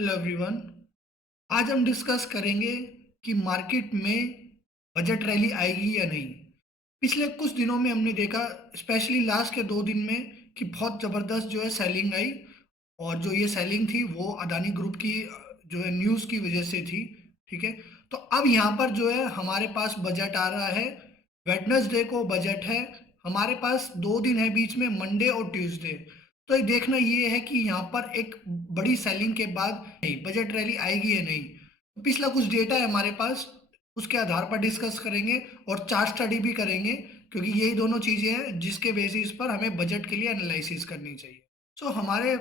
Hello everyone. आज हम discuss करेंगे कि मार्केट में बजट रैली आएगी या नहीं। पिछले कुछ दिनों में हमने देखा, स्पेशली लास्ट के 2 दिन में, कि बहुत ज़बरदस्त जो है सेलिंग आई। और जो ये सेलिंग थी वो अदानी ग्रुप की जो है न्यूज़ की वजह से थी। ठीक है। तो अब यहाँ पर जो है हमारे पास बजट आ रहा है। वेडनेसडे को बजट है। हमारे पास 2 दिन है बीच में, मंडे और ट्यूसडे। तो ये देखना ये है कि यहाँ पर एक बड़ी सेलिंग के बाद नहीं बजट रैली आएगी या नहीं। तो पिछला कुछ डेटा है हमारे पास, उसके आधार पर डिस्कस करेंगे और चार्ट स्टडी भी करेंगे, क्योंकि यही दोनों चीज़ें हैं जिसके बेसिस पर हमें बजट के लिए एनालिसिस करनी चाहिए। सो हमारे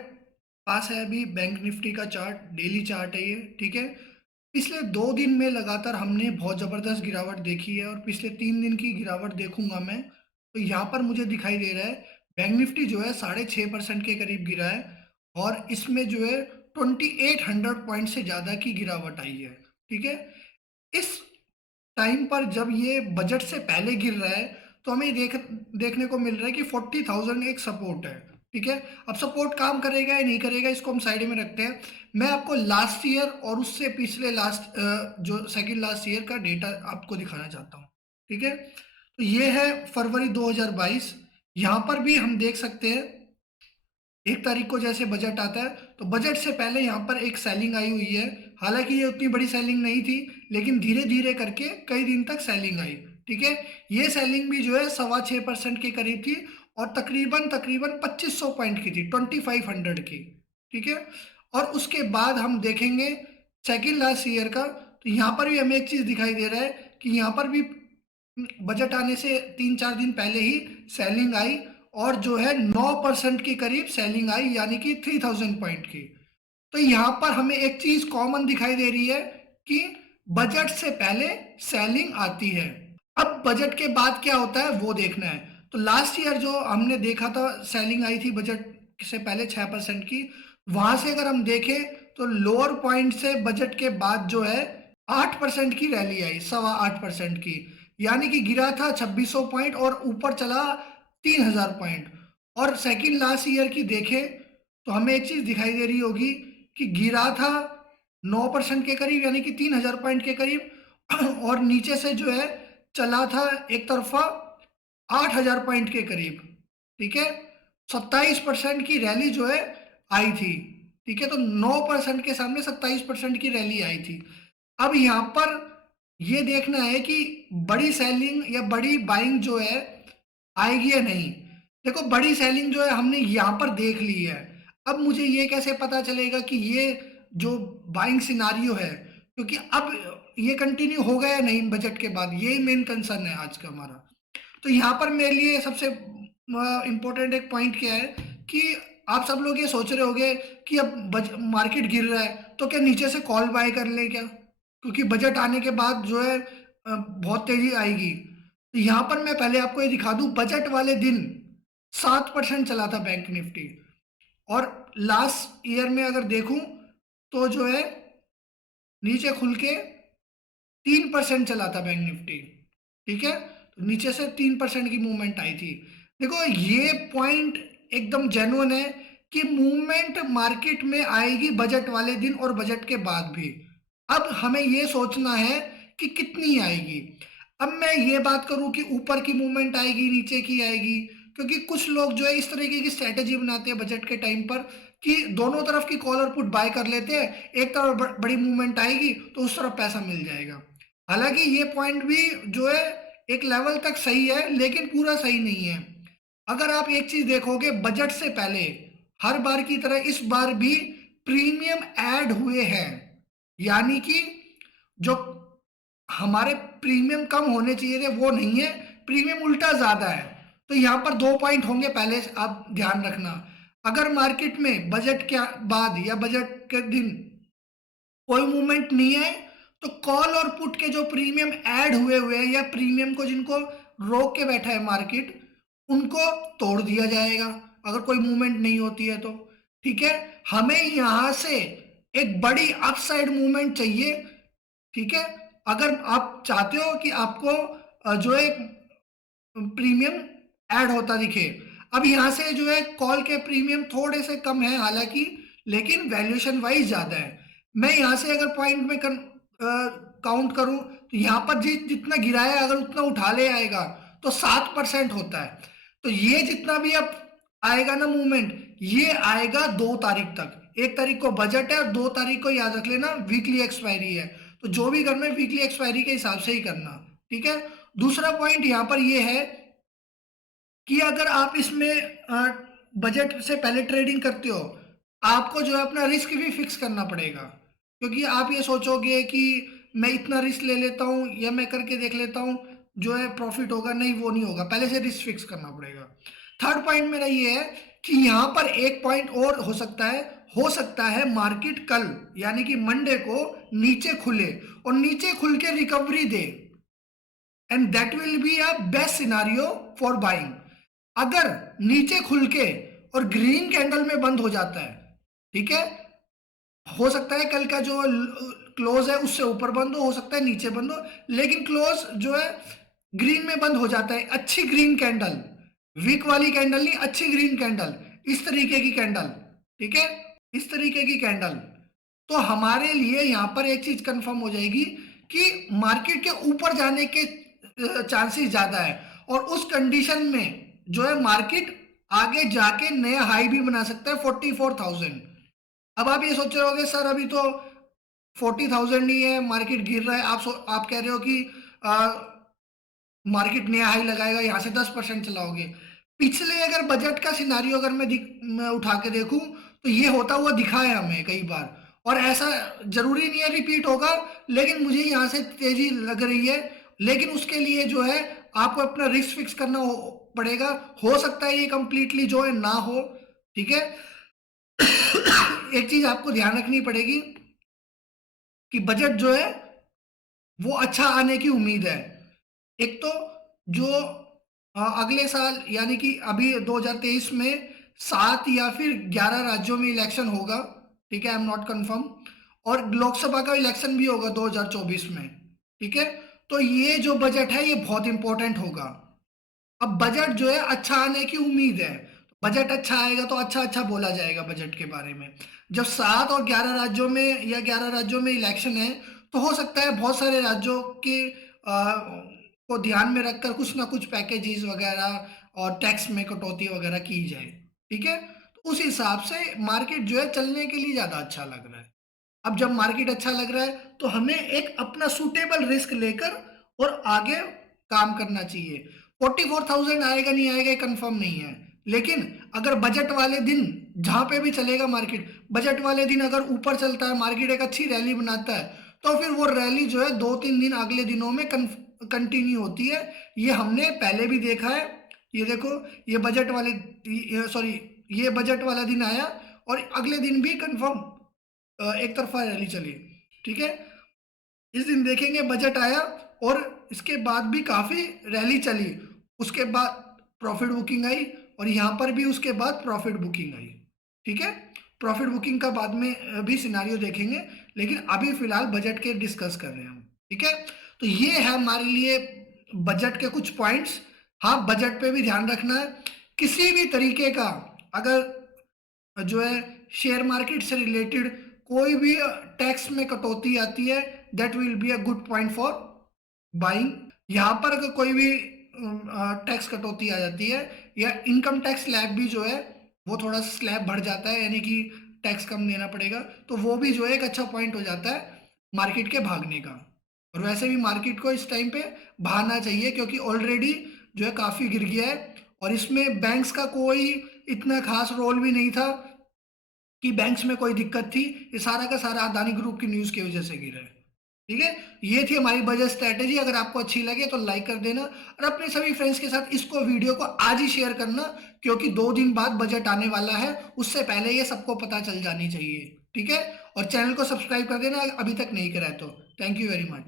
पास है अभी बैंक निफ्टी का चार्ट, डेली चार्ट है ये। ठीक है। पिछले 2 दिन में लगातार हमने बहुत ज़बरदस्त गिरावट देखी है, और पिछले 3 दिन की गिरावट देखूंगा मैं, तो यहाँ पर मुझे दिखाई दे रहा है बैंक निफ्टी जो है 6.5% के करीब गिरा है। और इसमें जो है 2800 पॉइंट से ज़्यादा की गिरावट आई है। ठीक है। इस टाइम पर जब ये बजट से पहले गिर रहा है, तो हमें देखने को मिल रहा है कि 40,000 एक सपोर्ट है। ठीक है। अब सपोर्ट काम करेगा या नहीं करेगा इसको हम साइड में रखते हैं। मैं आपको लास्ट ईयर और उससे पिछले लास्ट जो सेकंड लास्ट ईयर का डेटा आपको दिखाना चाहता हूँ। ठीक है। तो ये है फरवरी 2022। यहाँ पर भी हम देख सकते हैं 1 तारीख को जैसे बजट आता है, तो बजट से पहले यहाँ पर एक सेलिंग आई हुई है। हालांकि ये उतनी बड़ी सेलिंग नहीं थी, लेकिन धीरे धीरे करके कई दिन तक सेलिंग आई। ठीक है। ये सेलिंग भी जो है 6.25% के करीब थी, और तकरीबन तकरीबन 2500 पॉइंट की थी, 2500 की। ठीक है। और उसके बाद हम देखेंगे सेकेंड लास्ट ईयर का, तो यहाँ पर भी हमें एक चीज दिखाई दे रहा है कि यहाँ पर भी बजट आने से 3-4 दिन पहले ही सेलिंग आई, और जो है 9% के करीब सेलिंग आई, यानी कि 3000 पॉइंट की। तो यहाँ पर हमें एक चीज कॉमन दिखाई दे रही है कि बजट से पहले सेलिंग आती है। अब बजट के बाद क्या होता है वो देखना है। तो लास्ट ईयर जो हमने देखा था, सेलिंग आई थी बजट से पहले 6% की। वहां से अगर हम देखें तो लोअर पॉइंट से बजट के बाद जो है 8% की रैली आई, 8.25% की। यानी कि गिरा था 2600 पॉइंट और ऊपर चला 3000 पॉइंट। और सेकंड लास्ट ईयर की देखें तो हमें एक चीज दिखाई दे रही होगी कि गिरा था 9% के करीब, यानी कि 3000 पॉइंट के करीब। और नीचे से जो है चला था एक तरफा 8000 पॉइंट के करीब। ठीक है। 27% की रैली जो है आई थी। ठीक है। तो 9% के सामने 27% की रैली आई थी। अब यहाँ पर ये देखना है कि बड़ी सेलिंग या बड़ी बाइंग जो है आएगी या नहीं। देखो, बड़ी सेलिंग जो है हमने यहाँ पर देख ली है। अब मुझे ये कैसे पता चलेगा कि ये जो बाइंग सिनारियो है, क्योंकि अब ये कंटिन्यू होगा या नहीं बजट के बाद, यही मेन कंसर्न है आज का हमारा। तो यहाँ पर मेरे लिए सबसे इम्पोर्टेंट एक पॉइंट क्या है कि आप सब लोग ये सोच रहे होंगे कि अब मार्केट गिर रहा है तो क्या नीचे से कॉल बाय कर ले क्या, क्योंकि बजट आने के बाद जो है बहुत तेजी आएगी। तो यहाँ पर मैं पहले आपको ये दिखा दूं, बजट वाले दिन 7% चला था बैंक निफ्टी। और लास्ट ईयर में अगर देखूं तो जो है नीचे खुल के 3% चला था बैंक निफ्टी। ठीक है। तो नीचे से 3% की मूवमेंट आई थी। देखो, ये पॉइंट एकदम जेन्युइन है कि मूवमेंट मार्केट में आएगी बजट वाले दिन और बजट के बाद भी। अब हमें ये सोचना है कि कितनी आएगी। अब मैं ये बात करूं कि ऊपर की मूवमेंट आएगी नीचे की आएगी, क्योंकि कुछ लोग जो है इस तरीके की स्ट्रेटेजी बनाते हैं बजट के टाइम पर कि दोनों तरफ की कॉल और पुट बाय कर लेते हैं, एक तरफ बड़ी मूवमेंट आएगी तो उस तरफ पैसा मिल जाएगा। हालांकि ये पॉइंट भी जो है एक लेवल तक सही है, लेकिन पूरा सही नहीं है। अगर आप एक चीज देखोगे, बजट से पहले हर बार की तरह इस बार भी प्रीमियम ऐड हुए हैं। यानी कि जो हमारे प्रीमियम कम होने चाहिए थे वो नहीं है, प्रीमियम उल्टा ज्यादा है। तो यहाँ पर 2 पॉइंट होंगे, पहले से आप ध्यान रखना। अगर मार्केट में बजट के बाद या बजट के दिन कोई मूवमेंट नहीं है, तो कॉल और पुट के जो प्रीमियम ऐड हुए हुए हैं या प्रीमियम को जिनको रोक के बैठा है मार्केट, उनको तोड़ दिया जाएगा अगर कोई मूवमेंट नहीं होती है तो। ठीक है। हमें यहां से एक बड़ी अपसाइड मूवमेंट चाहिए। ठीक है। अगर आप चाहते हो कि आपको जो है प्रीमियम ऐड होता दिखे। अब यहां से जो है कॉल के प्रीमियम थोड़े से कम है हालांकि, लेकिन वैल्यूएशन वाइज ज्यादा है। मैं यहाँ से अगर पॉइंट में काउंट करूं तो यहाँ पर जितना गिराया अगर उतना उठा ले आएगा तो 7% होता है। तो ये जितना भी अब आएगा ना मूवमेंट, ये आएगा 2 तारीख तक। 1 तारीख को बजट है और 2 तारीख को याद रख लेना वीकली एक्सपायरी है। तो जो भी करना है वीकली एक्सपायरी के हिसाब से ही करना, ठीक है। दूसरा पॉइंट यहाँ पर ये है कि अगर आप इसमें बजट से पहले ट्रेडिंग करते हो, आपको जो है अपना रिस्क भी फिक्स करना पड़ेगा, क्योंकि आप ये सोचोगे कि मैं इतना रिस्क ले लेता हूँ या मैं करके देख लेता हूँ, जो है प्रॉफिट होगा, नहीं वो नहीं होगा, पहले से रिस्क फिक्स करना पड़ेगा। थर्ड पॉइंट मेरा ये है कि यहाँ पर एक पॉइंट और हो सकता है मार्केट कल यानी कि मंडे को नीचे खुले और नीचे खुल के recovery they, and that will be a best scenario for buying. अगर नीचे खुल के और ग्रीन कैंडल में बंद हो जाता है, ठीक है, हो सकता है कल का जो क्लोज है उससे ऊपर बंद हो सकता है नीचे बंद हो, लेकिन क्लोज जो है ग्रीन में बंद हो जाता है, अच्छी ग्रीन कैंडल, वीक वाली कैंडल नहीं, अच्छी ग्रीन कैंडल, इस तरीके की कैंडल, ठीक है, इस तरीके की कैंडल, तो हमारे लिए यहाँ पर एक चीज कंफर्म हो जाएगी कि मार्केट के ऊपर जाने के चांसेस ज्यादा है, और उस कंडीशन में जो है मार्केट आगे जाके नया हाई भी बना सकता है 44,000। अब आप ये सोच रहे होगे सर अभी तो 40,000 नहीं है, मार्केट गिर रहा है, आप कह रहे हो कि मार्केट नया हाई लगाएगा, यहाँ से 10% चलाओगे। पिछले अगर बजट का सिनारियो अगर मैं उठा के देखूं तो ये होता हुआ दिखा है हमें कई बार, और ऐसा जरूरी नहीं है रिपीट होगा, लेकिन मुझे यहाँ से तेजी लग रही है। लेकिन उसके लिए जो है आपको अपना रिस्क फिक्स करना पड़ेगा। हो सकता है ये कंप्लीटली जो है ना हो, ठीक है। एक चीज आपको ध्यान रखनी पड़ेगी कि बजट जो है वो अच्छा आने की उम्मीद है। एक तो जो अगले साल यानी कि अभी 2023 में 7 या फिर 11 राज्यों में इलेक्शन होगा, ठीक है, आई एम नॉट कंफर्म, और लोकसभा का इलेक्शन भी होगा 2024 में, ठीक है। तो ये जो बजट है ये बहुत इंपॉर्टेंट होगा। अब बजट जो है अच्छा आने की उम्मीद है, बजट अच्छा आएगा तो अच्छा अच्छा बोला जाएगा बजट के बारे में। जब 7 और 11 राज्यों में या 11 राज्यों में इलेक्शन है, तो हो सकता है बहुत सारे राज्यों के को ध्यान में रखकर कुछ ना कुछ पैकेजेस वगैरह और टैक्स में कटौती वगैरह की जाए, ठीक है। तो उस हिसाब से मार्केट जो है चलने के लिए ज्यादा अच्छा लग रहा है। अब जब मार्केट अच्छा लग रहा है तो हमें एक अपना सूटेबल रिस्क लेकर और आगे काम करना चाहिए। 44,000 आएगा नहीं आएगा कंफर्म नहीं है, लेकिन अगर बजट वाले दिन जहां पे भी चलेगा मार्केट, बजट वाले दिन अगर ऊपर चलता है, मार्केट एक अच्छी रैली बनाता है, तो फिर वो रैली जो है 2-3 दिन अगले दिनों में कंटिन्यू होती है। ये हमने पहले भी देखा है। ये देखो, ये बजट वाले सॉरी ये बजट वाला दिन आया और अगले दिन भी कंफर्म एक तरफा रैली चली, ठीक है। इस दिन देखेंगे बजट आया और इसके बाद भी काफी रैली चली, उसके बाद प्रॉफिट बुकिंग आई, और यहाँ पर भी उसके बाद प्रॉफिट बुकिंग आई, ठीक है। प्रॉफिट बुकिंग का बाद में भी सिनारियो देखेंगे, लेकिन अभी फिलहाल बजट के डिस्कस कर रहे हैं हम, ठीक है। तो ये है हमारे लिए बजट के कुछ पॉइंट्स। हाँ, बजट पे भी ध्यान रखना है, किसी भी तरीके का अगर जो है शेयर मार्केट से रिलेटेड कोई भी टैक्स में कटौती आती है, that will be a good point for buying. यहाँ पर अगर कोई भी टैक्स कटौती आ जाती है या इनकम टैक्स स्लैब भी जो है वो थोड़ा सा स्लैब बढ़ जाता है, यानी कि टैक्स कम देना पड़ेगा, तो वो भी जो है एक अच्छा पॉइंट हो जाता है मार्केट के भागने का। और वैसे भी मार्केट को इस टाइम पे भागना चाहिए, क्योंकि ऑलरेडी जो है काफी गिर गया है, और इसमें बैंक्स का कोई इतना खास रोल भी नहीं था कि बैंक्स में कोई दिक्कत थी। ये सारा का सारा अदानी ग्रुप की न्यूज की वजह से गिरा है, ठीक है। ये थी हमारी बजट स्ट्रेटेजी। अगर आपको अच्छी लगे तो लाइक कर देना, और अपने सभी फ्रेंड्स के साथ इसको वीडियो को आज ही शेयर करना, क्योंकि 2 दिन बाद बजट आने वाला है, उससे पहले ये सबको पता चल जानी चाहिए, ठीक है। और चैनल को सब्सक्राइब कर देना अभी तक नहीं करा है तो। Thank you very much.